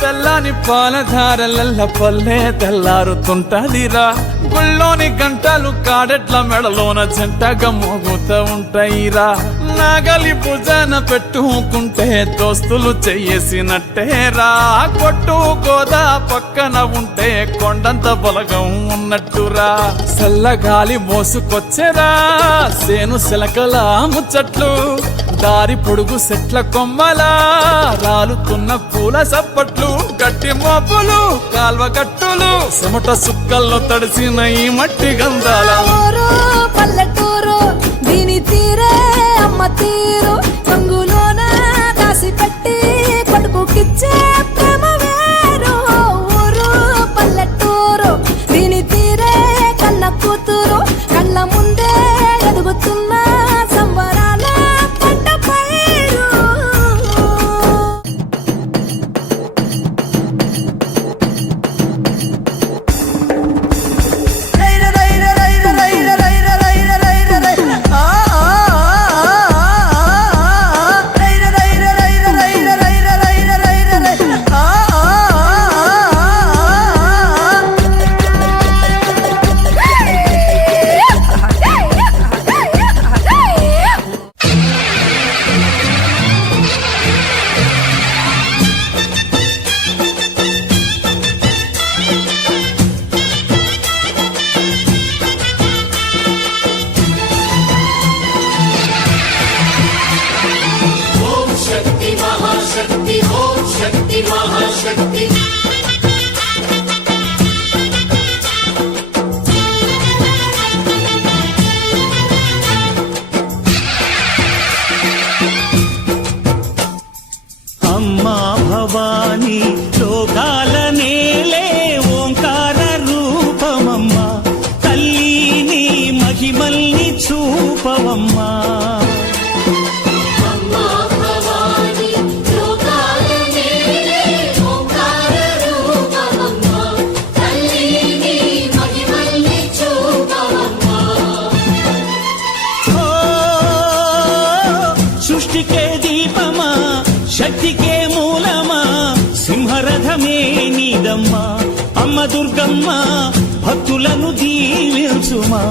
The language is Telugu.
తెల్లని పాలధారలల్ల పల్లె తెల్లారుతుంటదిరా. గుళ్ళోని గంటలు కాడెట్ల మెడలోన జంటగా మోగుతూ ఉంటాయిరా. నాగలి భుజాన పెట్టుకుంటే దోస్తులు చెయ్యేసినట్టేరా. కొట్టు గోదా పక్కన ఉంటే కొండంత బలగం ఉన్నట్టురా. చల్లగాలి మోసుకొచ్చెరా సేను శిలకల ముచ్చట్లు. దారి పొడుగు చెట్ల కొమ్మలా రాలుతున్న పూల సప్పట్లు. గట్టి మోపులు కాల్వ గట్టులు చెమట సుక్కల్లో తడిసిన ఈ మట్టి గంధాల పల్లెటూరు దీని తీరే అమ్మ తీరు. రంగులోన దాసి పెట్టి కొడుకుకిచ్చే ప్రేమ వేరు. ఊరు పల్లెటూరు దీని తీరే కన్న కూతురు. కళ్ళ ముందే ఎదుగుతున్న సంబరాల పంట పైరు. అమ్మా భవానీ లోకాల నేలే ఓంకార రూపమమ్మా. తల్లిని మహిమల్ని చూపవమ్మా. సృష్టికే దీపమా శక్తికే మూలమా. సింహరథమే నీదమ్మా. అమ్మ దుర్గమ్మ భక్తులను దీవించుమా.